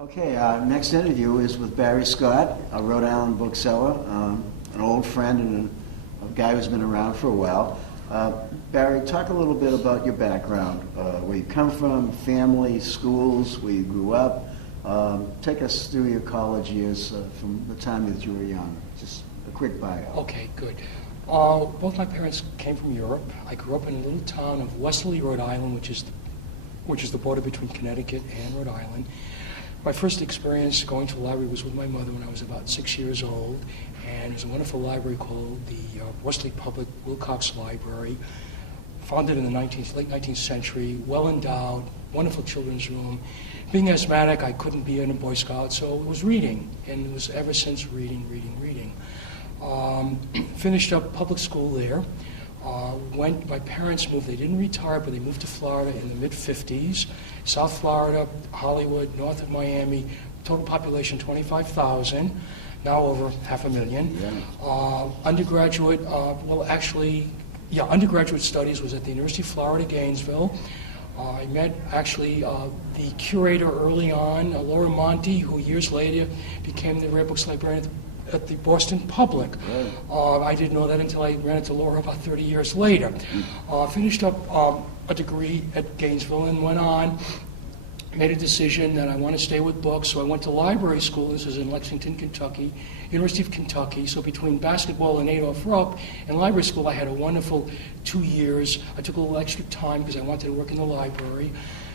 Okay, our next interview is with Barry Scott, a Rhode Island bookseller, an old friend and a guy who's been around for a while. Barry, talk a little bit about your background, where you come from, family, schools, where you grew up. Take us through your college years from the time that you were young. Just a quick bio. Okay, good. Both my parents came from Europe. I grew up in a little town of Westerly, Rhode Island, which is the border between Connecticut and Rhode Island. My first experience going to the library was with my mother when I was about 6 years old, and it was a wonderful library called the Westerly Public Wilcox Library, founded in the late 19th century, well endowed, wonderful children's room. Being asthmatic, I couldn't be in a Boy Scout, so it was reading, and it was ever since reading. Finished up public school there. My parents moved, they didn't retire, but they moved to Florida in the mid-50s. South Florida, Hollywood, north of Miami, total population 25,000, now over 500,000. Yeah. Undergraduate studies was at the University of Florida, Gainesville. I met the curator early on, Laura Monti, who years later became the rare books librarian at the Boston Public. Right. I didn't know that until I ran into Laura about 30 years later. Finished up a degree at Gainesville and went on, made a decision that I want to stay with books, so I went to library school. This is in Lexington, Kentucky, University of Kentucky. So between basketball and Adolph Rupp and library school, I had a wonderful 2 years. I took a little extra time because I wanted to work in the library.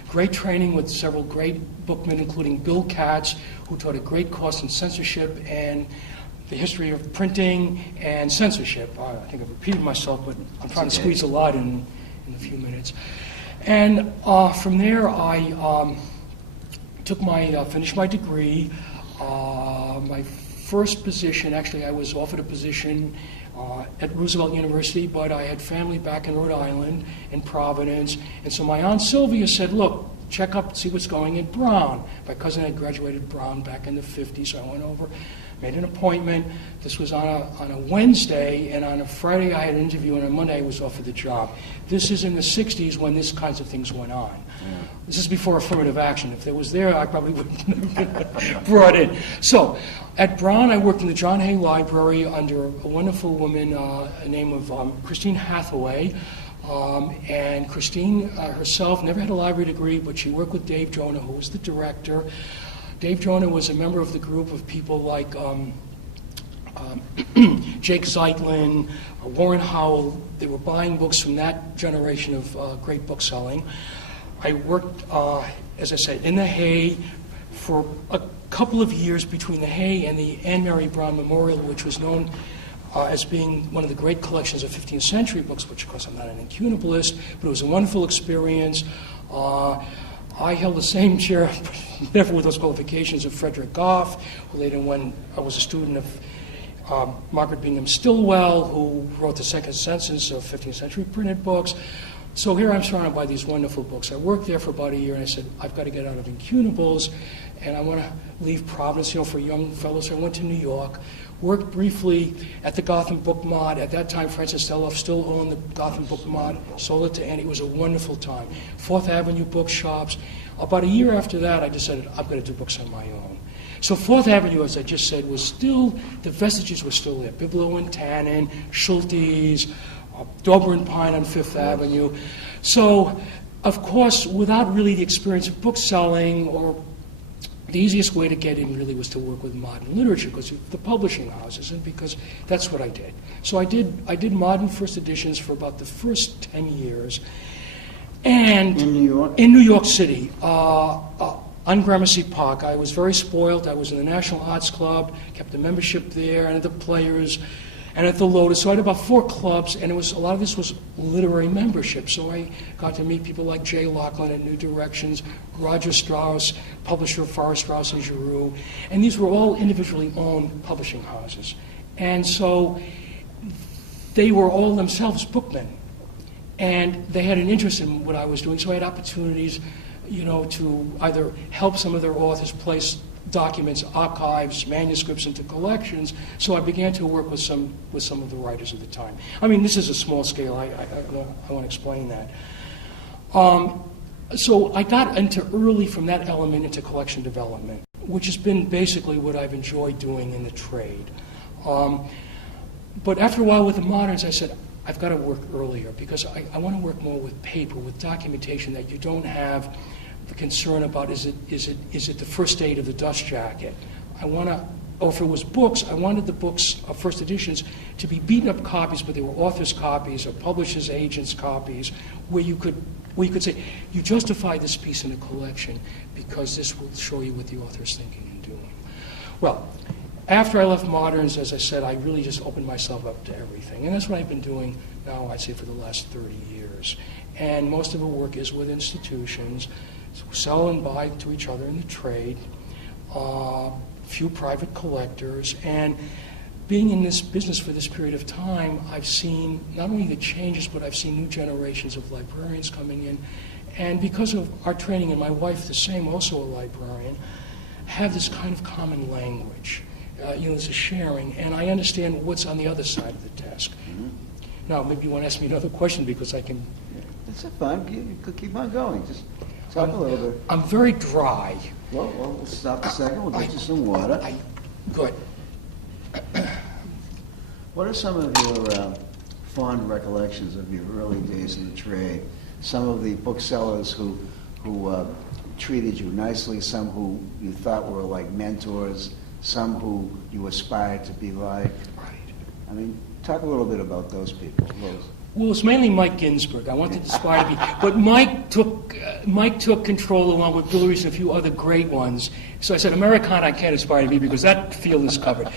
Great training with several great bookmen, including Bill Katz, who taught a great course in censorship and the history of printing and censorship. I think I've repeated myself, but I'm trying to squeeze a lot in a few minutes. And from there, I finished my degree. My first position, actually, I was offered a position at Roosevelt University, but I had family back in Rhode Island, in Providence, and so my Aunt Sylvia said, look, check up, see what's going at Brown. My cousin had graduated Brown back in the 50s, so I went over, made an appointment. This was on a Wednesday, and on a Friday I had an interview, and on Monday I was offered the job. This is in the 60s when these kinds of things went on. Yeah. This is before affirmative action. If it was there, I probably wouldn't have been brought in. So, at Brown, I worked in the John Hay Library under a wonderful woman named Christine Hathaway. And Christine herself never had a library degree, but she worked with Dave Jonah, who was the director. Dave Jonah was a member of the group of people like Jake Zeitlin, Warren Howell. They were buying books from that generation of great book selling. I worked, as I said, in the Hay for a couple of years between the Hay and the Anne Mary Brown Memorial, which was known as being one of the great collections of 15th century books, which of course I'm not an incunabulist, but it was a wonderful experience. I held the same chair, but never with those qualifications, of Frederick Goff, who later I was a student of Margaret Bingham Stillwell, who wrote the second census of 15th century printed books. So here I'm surrounded by these wonderful books. I worked there for about a year, and I said, I've got to get out of incunables, and I want to leave Providence, for young fellows. So I went to New York, worked briefly at the Gotham Book Mart. At that time, Francis Deloff still owned the Gotham Book Mart, sold it to Annie. It was a wonderful time. Fourth Avenue bookshops. About a year after that, I decided I've got to do books on my own. So Fourth Avenue, as I just said, the vestiges were still there. Biblo and Tannen, Schultes, Dober and Pine on Fifth Avenue. So, of course, without really the experience of book selling, or the easiest way to get in really was to work with modern literature, because of the publishing houses, and because that's what I did. So I did modern first editions for about the first 10 years. And in New York? In New York City, on Gramercy Park. I was very spoiled. I was in the National Arts Club, kept a membership there, and at the Players, and at the Lotus. So I had about 4 clubs, and a lot of this was literary membership. So I got to meet people like Jay Lachlan at New Directions, Roger Strauss, publisher of Forrest Strauss and Giroux, and these were all individually owned publishing houses. And so they were all themselves bookmen, and they had an interest in what I was doing, so I had opportunities, to either help some of their authors place documents, archives, manuscripts into collections. So I began to work with some of the writers of the time. I mean, this is a small scale. I want to explain that. So I got early from that element into collection development. which has been basically what I've enjoyed doing in the trade. But after a while with the moderns, I said, I've got to work earlier because I want to work more with paper, with documentation that you don't have the concern about is it the first date of the dust jacket. I want to, or if it was books, I wanted the books of first editions to be beaten up copies, but they were authors' copies or publishers' agents' copies, where you could say, you justify this piece in a collection because this will show you what the author's thinking and doing. Well, after I left Moderns, as I said, I really just opened myself up to everything. And that's what I've been doing now, I'd say, for the last 30 years. And most of the work is with institutions, sell and buy to each other in the trade, few private collectors. And being in this business for this period of time, I've seen not only the changes, but I've seen new generations of librarians coming in. And because of our training, and my wife, the same, also a librarian, have this kind of common language. There's a sharing, and I understand what's on the other side of the desk. Mm-hmm. Now, maybe you want to ask me another question because I can... It's fun. You could keep on going. Just talk a little bit. I'm very dry. Well, we'll stop a second. We'll get you some water. Good. What are some of your fond recollections of your early days in the trade? Some of the booksellers who treated you nicely, some who you thought were like mentors, some who you aspired to be like. Right. I mean, talk a little bit about those people. Well, it's mainly Mike Ginsberg. I wanted to aspire to be, but Mike took control along with Bill Reese and a few other great ones. So I said, Americana I can't aspire to be because that field is covered.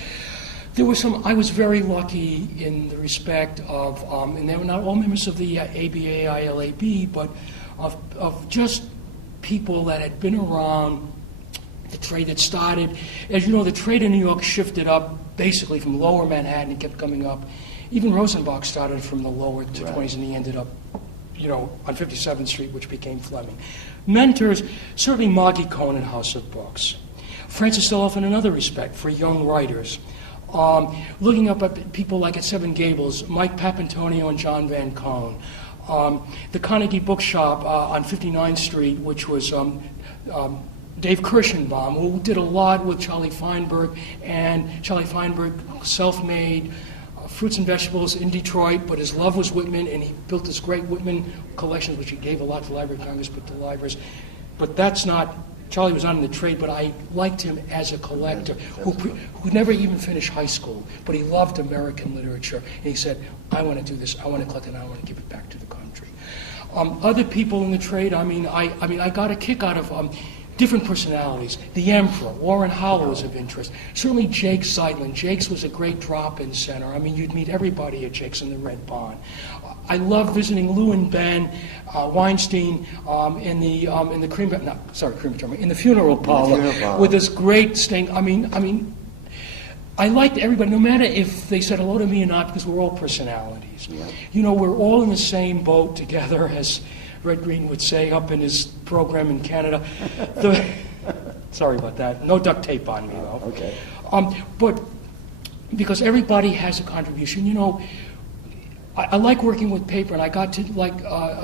There were some, I was very lucky in the respect of, and they were not all members of the ABA, ILAB, but of just people that had been around the trade that started. As you know, the trade in New York shifted up basically from lower Manhattan and kept coming up. Even Rosenbach started from the lower to 20s, and he ended up, on 57th Street, which became Fleming. Mentors, certainly Margie Cohn and House of Books. Francis Deloff in another respect for young writers. Looking up at people like at Seven Gables, Mike Papantonio and John Van Cohn. The Carnegie Bookshop on 59th Street, which was Dave Kirschenbaum, who did a lot with Charlie Feinberg, and Charlie Feinberg, self-made, fruits and vegetables in Detroit, but his love was Whitman, and he built this great Whitman collection, which he gave a lot to the Library of Congress, but to libraries. But that's not, Charlie was not in the trade, but I liked him as a collector who never even finished high school, but he loved American literature, and he said, I want to do this, I want to collect it, and I want to give it back to the country. Other people in the trade, I got a kick out of different personalities. The Emperor, Warren Howell was of interest. Certainly Jake Seidlin. Jake's was a great drop-in center. You'd meet everybody at Jake's in the Red Barn. I loved visiting Lou and Ben Weinstein in the in the funeral parlor with this great sting. I liked everybody, no matter if they said hello to me or not, because we're all personalities. Yeah. We're all in the same boat together, as Red Green would say up in his program in Canada. Sorry about that. No duct tape on me, though. Okay. But because everybody has a contribution. I like working with paper, and I got to like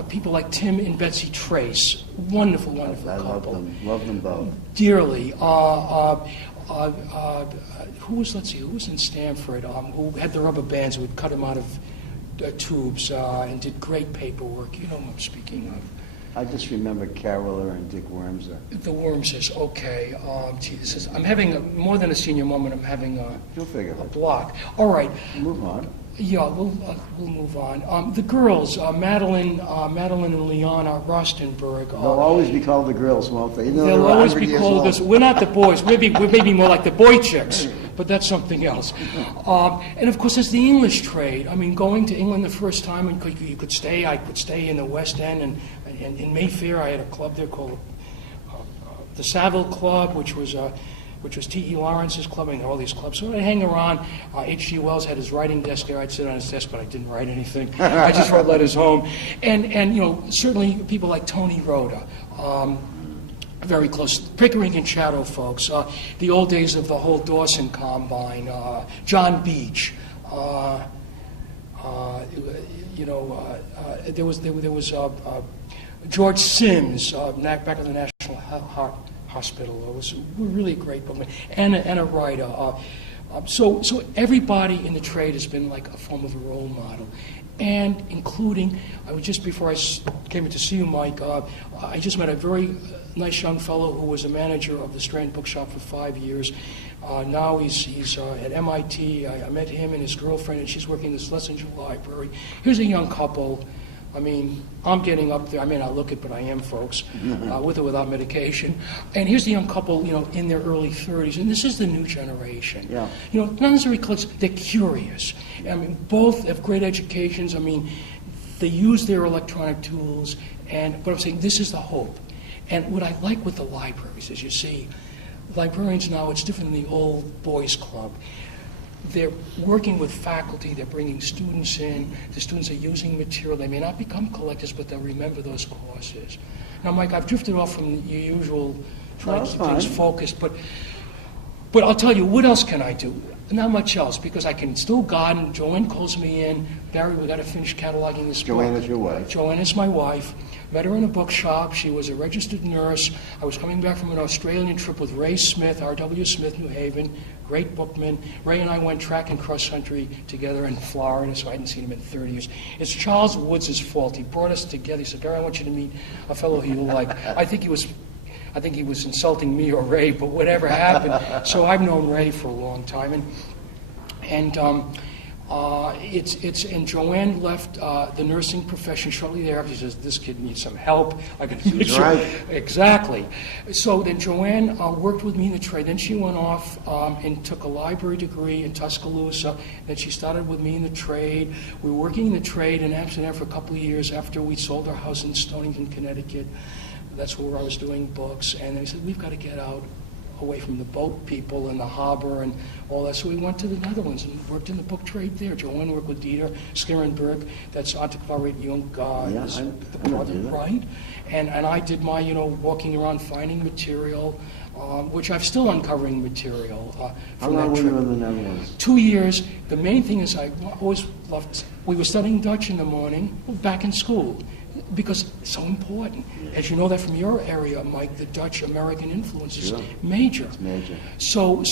people like Tim and Betsy Trace. Wonderful, wonderful couple. Love them both. Dearly. Who was in Stanford, who had the rubber bands, who would cut them out of tubes and did great paperwork. You know who I'm speaking of. I just remember Caroler and Dick Wormser. The Wormsers, okay. I'm having more than a senior moment. I'm having You'll figure a it. block. All right. Move on. Yeah, we'll move on. The girls, Madeline and Liana Rostenberg. They'll always be called the girls, won't they? They'll always be called this. We're not the boys. We're maybe more like the boy chicks, but that's something else. And of course, there's the English trade. Going to England the first time, and you could stay. I could stay in the West End, and in Mayfair, I had a club there called the Savile Club, which was T.E. Lawrence's club, and all these clubs. So I'd hang around. H.G. Wells had his writing desk there. I'd sit on his desk, but I didn't write anything. I just wrote letters home. And certainly people like Tony Rhoda, very close. Pickering and Shadow folks. The old days of the whole Dawson Combine. John Beach. There was George Sims, back of the National Hospital. It was really a great book, and a writer. So everybody in the trade has been like a form of a role model, and including, I was just before I came in to see you, Mike, I just met a very nice young fellow who was a manager of the Strand Bookshop for 5 years. Now he's at MIT. I met him and his girlfriend, and she's working in the Schlesinger Library. Here's a young couple. I mean, I'm getting up there. I may not look it, but I am, folks, with or without medication. And here's the young couple, in their early 30s, and this is the new generation. Yeah. Not necessarily clicks, they're curious. I mean, both have great educations. I mean, they use their electronic tools, but I'm saying this is the hope. And what I like with the libraries is, you see, librarians now, it's different than the old boys club. They're working with faculty, they're bringing students in, the students are using material. They may not become collectors, but they'll remember those courses. Now, Mike, I've drifted off from your usual trying to keep things focused, but I'll tell you, what else can I do? Not much else, because I can still garden. Joanne calls me in. Barry, we got to finish cataloging this book. Joanne is your wife. Joanne is my wife. Met her in a bookshop. She was a registered nurse. I was coming back from an Australian trip with Ray Smith, R.W. Smith, New Haven, great bookman. Ray and I went track and cross country together in Florida, so I hadn't seen him in 30 years. It's Charles Woods' fault. He brought us together. He said, Barry, I want you to meet a fellow who you'll like. I think he was insulting me or Ray, but whatever happened. So I've known Ray for a long time, and Joanne left the nursing profession shortly thereafter. She says, this kid needs some help. I could use her. Right. Exactly. So then Joanne worked with me in the trade. Then she went off and took a library degree in Tuscaloosa. Then she started with me in the trade. We were working in the trade in Amsterdam for a couple of years after we sold our house in Stonington, Connecticut. That's where I was doing books. And they said, we've got to get out away from the boat people and the harbor and all that. So we went to the Netherlands and worked in the book trade there. Joanne worked with Dieter Scherenberg, that's Antiquariat Jung, the brother, right? And I did my, walking around finding material, which I'm still uncovering material. How long were you in the Netherlands? 2 years. The main thing is I always loved, we were studying Dutch in the morning, back in school, because it's so important. As you know that from your area, Mike, the Dutch-American influence is major. It's major. So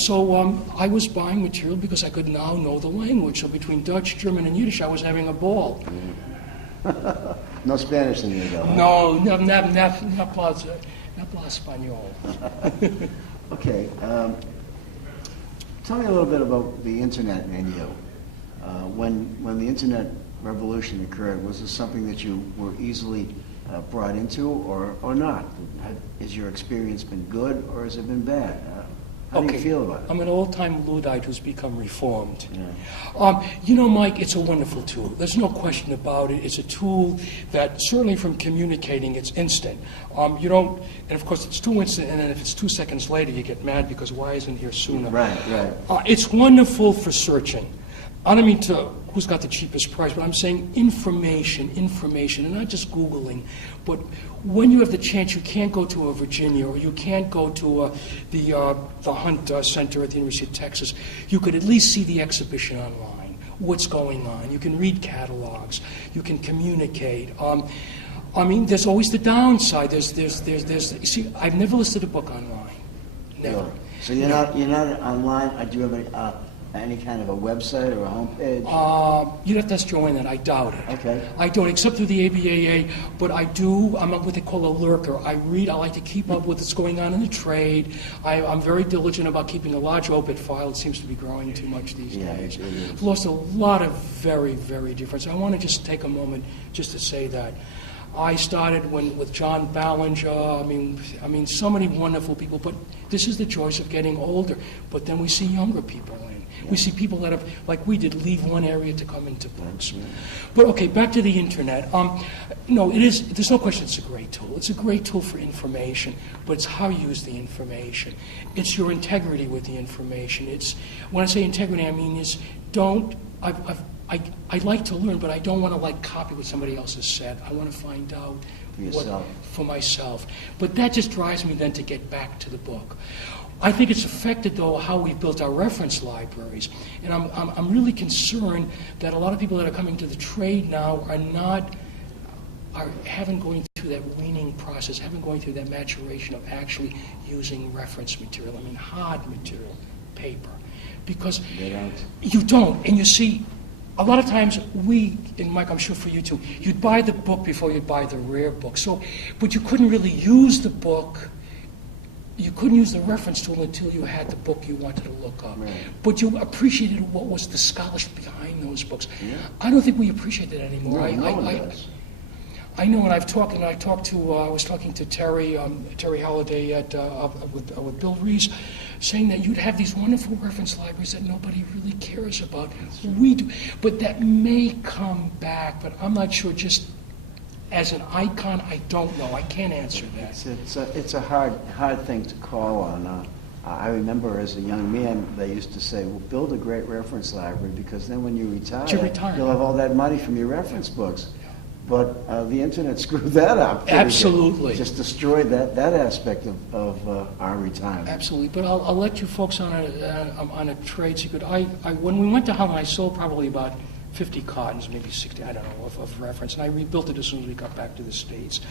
I was buying material because I could now know the language. So between Dutch, German, and Yiddish, I was having a ball. No Spanish in you, though. Huh? No, no habla español. Okay. Tell me a little bit about the internet and you. When the internet revolution occurred, was this something that you were easily brought into or not? Has your experience been good or has it been bad? How do you feel about it? I'm an old-time Luddite who's become reformed. Yeah. Mike, it's a wonderful tool. There's no question about it. It's a tool that certainly from communicating, it's instant. And of course it's too instant, and then if it's 2 seconds later, you get mad because why isn't it here sooner? Right. It's wonderful for searching. I don't mean to who's got the cheapest price, but I'm saying information, and not just Googling. But when you have the chance, you can't go to a Virginia or you can't go to the Hunt Center at the University of Texas. You could at least see the exhibition online, what's going on. You can read catalogs. You can communicate. There's always the downside. See, I've never listed a book online. Never. Yeah. So you're not online. Do you have any kind of a website or a homepage? You'd have to ask Joanne that. I doubt it. Okay. I don't, except through the ABAA, but I do, I'm what they call a lurker. I read, I like to keep up with what's going on in the trade. I'm very diligent about keeping a large obit file. It seems to be growing too much these days. I've lost a lot of very, very different. I want to just take a moment just to say that. I started with John Ballinger, I mean, so many wonderful people, but this is the joys of getting older. But then we see younger people in. We see people that have, like we did, leave one area to come into books. But okay, back to the internet. There's no question it's a great tool. It's a great tool for information, but it's how you use the information. It's your integrity with the information. When I say integrity, I mean I like to learn, but I don't want to copy what somebody else has said. I want to find out for myself. But that just drives me then to get back to the book. I think it's affected, though, how we built our reference libraries. And I'm really concerned that a lot of people that are coming to the trade now haven't going through through that weaning process, haven't gone through that maturation of actually using reference material, I mean hard material, paper. Because They don't. you don't. And you see, a lot of times and Mike, I'm sure for you too, you'd buy the book before you'd buy the rare book. But you couldn't really use the book. You couldn't use the reference tool until you had the book you wanted to look up. Right. But you appreciated what was the scholarship behind those books. Yeah. I don't think we appreciate that anymore. No one does. I know, and I was talking to Terry Halliday with Bill Rees, saying that you'd have these wonderful reference libraries that nobody really cares about. We do, but that may come back, but I'm not sure. Just as an icon, I don't know. I can't answer that. It's a hard thing to call on. I remember as a young man, they used to say, well, build a great reference library, because then when you retire, retire. you'll have all that money from your reference books. But the internet screwed that up. pretty good. Absolutely. Just destroyed that aspect of our retirement. Absolutely, but I'll let you folks on a trade secret. When we went to Holland, I sold probably about 50 cartons, maybe 60, I don't know, of reference, and I rebuilt it as soon as we got back to the States.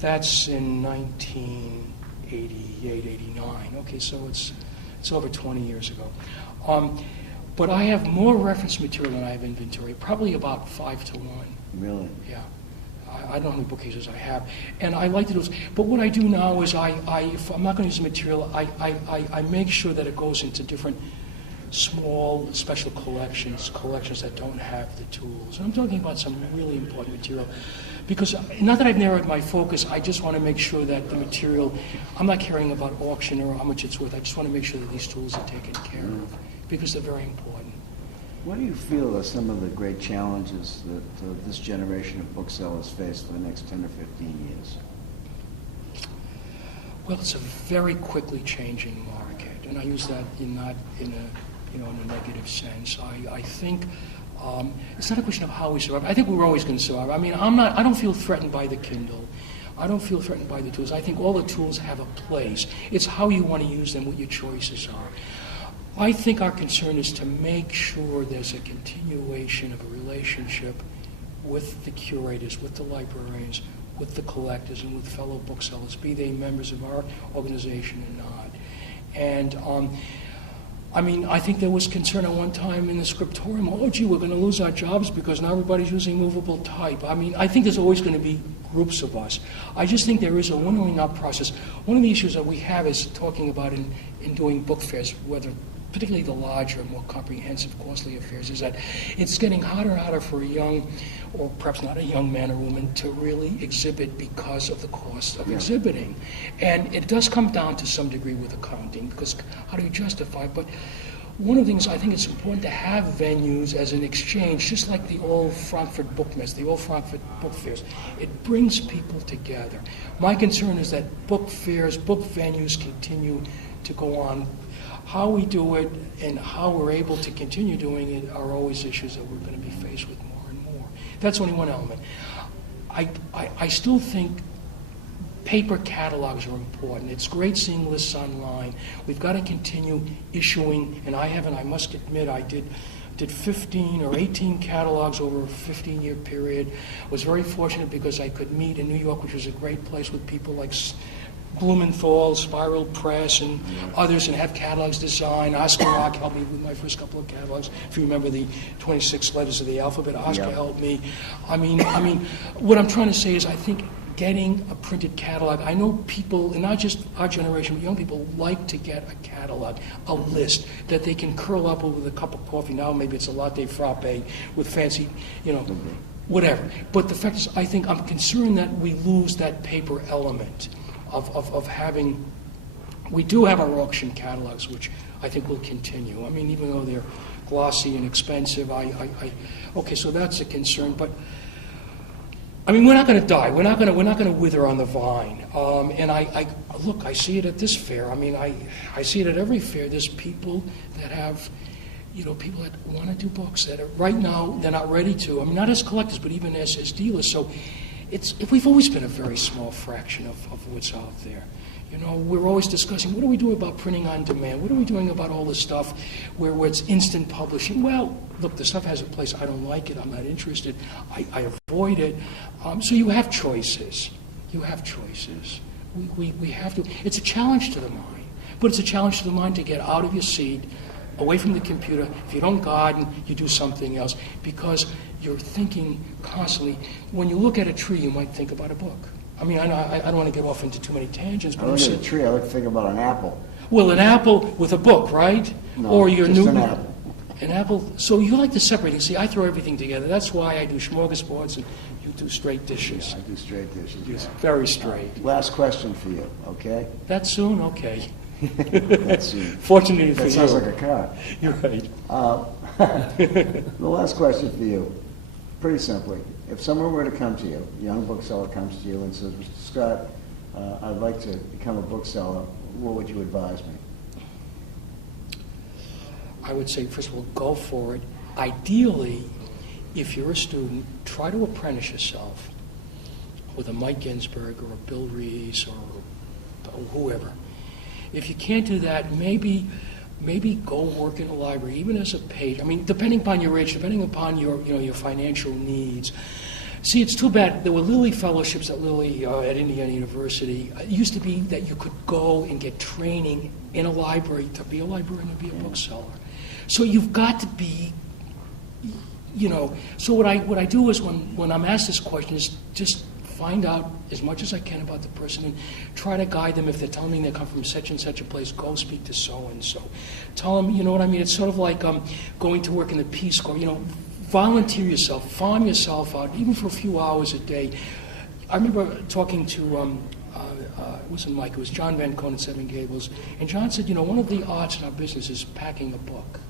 That's in 1988, 89. Okay, so it's over 20 years ago. But I have more reference material than I have inventory, probably about 5 to 1. Really? Yeah. I don't know how many bookcases I have. And I like to do this. But what I do now is if I'm not going to use the material, I make sure that it goes into different small special collections that don't have the tools. And I'm talking about some really important material. Because, not that I've narrowed my focus, I just want to make sure that the material, I'm not caring about auction or how much it's worth. I just want to make sure that these tools are taken care of, because they're very important. What do you feel are some of the great challenges that this generation of booksellers face for the next 10 or 15 years? Well, it's a very quickly changing market, and I use that not in a negative sense. I think it's not a question of how we survive. I think we're always going to survive. I mean, I don't feel threatened by the Kindle. I don't feel threatened by the tools. I think all the tools have a place. It's how you want to use them, what your choices are. I think our concern is to make sure there's a continuation of a relationship with the curators, with the librarians, with the collectors, and with fellow booksellers, be they members of our organization or not. And I think there was concern at one time in the scriptorium, oh gee, we're going to lose our jobs because now everybody's using movable type. I think there's always going to be groups of us. I just think there is a winnowing out process. One of the issues that we have is talking about in doing book fairs, whether particularly the larger, more comprehensive, costly affairs, is that it's getting harder and harder for a young, or perhaps not a young man or woman, to really exhibit because of the cost of exhibiting. And it does come down to some degree with accounting, because how do you justify? But one of the things I think it's important to have venues as an exchange, just like the old Frankfurt Book Mess, the old Frankfurt Book Fairs. It brings people together. My concern is that book fairs, book venues continue to go on. How we do it and how we're able to continue doing it are always issues that we're going to be faced with more and more. That's only one element. I still think paper catalogs are important. It's great seeing lists online. We've got to continue issuing, and I must admit, I did 15 or 18 catalogs over a 15-year period. I was very fortunate because I could meet in New York, which was a great place, with people like Blumenthal, Spiral Press, and others, and have catalogs designed. Oscar Rock helped me with my first couple of catalogs. If you remember the 26 letters of the alphabet, Oscar helped me. I mean, what I'm trying to say is I think getting a printed catalog, I know people, and not just our generation, but young people like to get a catalog, a list that they can curl up with a cup of coffee. Now maybe it's a latte frappe with fancy, whatever. But the fact is, I think I'm concerned that we lose that paper element of having. We do have our auction catalogs, which I think will continue. I mean, even though they're glossy and expensive, okay, so that's a concern. But I mean, we're not going to die. We're not going to wither on the vine. And I look, I see it at this fair. I mean, I see it at every fair. There's people that have, people that want to do books that are, right now, they're not ready to. I mean, not as collectors, but even as dealers. So we've always been a very small fraction of what's out there. We're always discussing, what do we do about printing on demand? What are we doing about all this stuff where it's instant publishing? Well, look, the stuff has a place. I don't like it. I'm not interested. I avoid it. So you have choices. You have choices. We have to. It's a challenge to the mind, but it's a challenge to the mind to get out of your seat, away from the computer. If you don't garden, you do something else, because you're thinking constantly. When you look at a tree, you might think about a book. I mean, I don't want to get off into too many tangents, I but look at a tree, I like to think about an apple. well, an apple with a book, right? No, or your just new an apple. An apple. So you like to separate. You see, I throw everything together. That's why I do smorgasbords and you do straight dishes. I do straight dishes. Yes, very straight. Last question for you, okay? That soon? Okay. That's Fortunately for that you. sounds like a car. You're right. The last question for you, pretty simply. If someone were to come to you, a young bookseller comes to you and says, Mr. Scott, I'd like to become a bookseller, what would you advise me? I would say, first of all, go for it. Ideally, if you're a student, try to apprentice yourself with a Mike Ginsberg or a Bill Rees or whoever. If you can't do that, maybe go work in a library, even as a page. I mean, depending upon your age, depending upon your financial needs. See, it's too bad. There were Lilly fellowships at Lilly at Indiana University. It used to be that you could go and get training in a library to be a librarian, to be a bookseller. So you've got to be, So what I do is when I'm asked this question is just find out as much as I can about the person and try to guide them. If they're telling me they come from such and such a place, go speak to so-and-so. Tell them, you know what I mean? It's sort of like going to work in the Peace Corps. Volunteer yourself, farm yourself out, even for a few hours a day. I remember talking to, it wasn't Mike, it was John Van Coen at Seven Gables, and John said, one of the arts in our business is packing a book.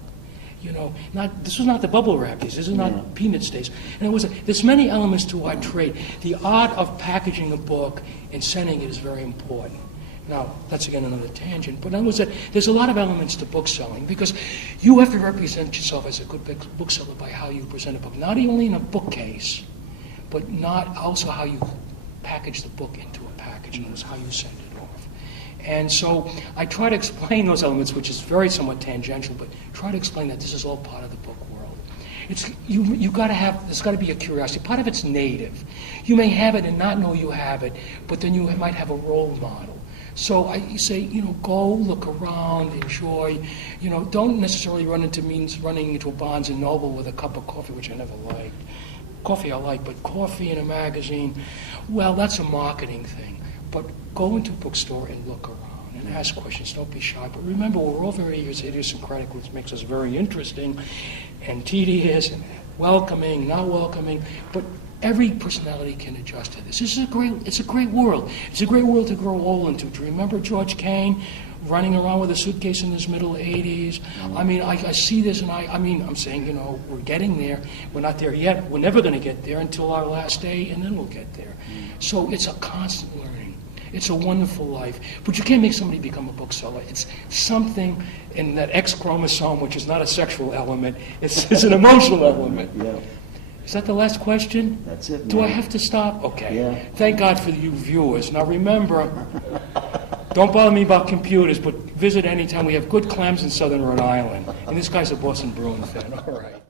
This was not the bubble wrap days. This is not Peanuts days. And there's many elements to our trade. The art of packaging a book and sending it is very important. Now, that's again another tangent, but in other words, there's a lot of elements to bookselling because you have to represent yourself as a good bookseller by how you present a book, not only in a bookcase, but not also how you package the book into a package, and it's how you send it off. And so I try to explain those elements, which is very somewhat tangential, but try to explain that this is all part of the book world. There's got to be a curiosity. Part of it's native. You may have it and not know you have it, but then you might have a role model. So I say, go look around, enjoy. Don't necessarily run into running into a Barnes and Noble with a cup of coffee, which I never liked. Coffee I like, but coffee in a magazine, well, that's a marketing thing. But go into a bookstore and look around and ask questions. Don't be shy. But remember, we're all very idiosyncratic, which makes us very interesting and tedious and welcoming, not welcoming. But every personality can adjust to this. It's a great world. It's a great world to grow old into. Do you remember George Kane running around with a suitcase in his middle 80s? I mean, I see this and I'm saying, we're getting there. We're not there yet. We're never going to get there until our last day, and then we'll get there. So it's a constant learning. It's a wonderful life. But you can't make somebody become a bookseller. It's something in that X chromosome, which is not a sexual element. It's an emotional element. Yeah. Is that the last question? That's it, man. Do I have to stop? Okay. Yeah. Thank God for you viewers. Now remember, don't bother me about computers, but visit anytime. We have good clams in southern Rhode Island. And this guy's a Boston Bruins fan. All right.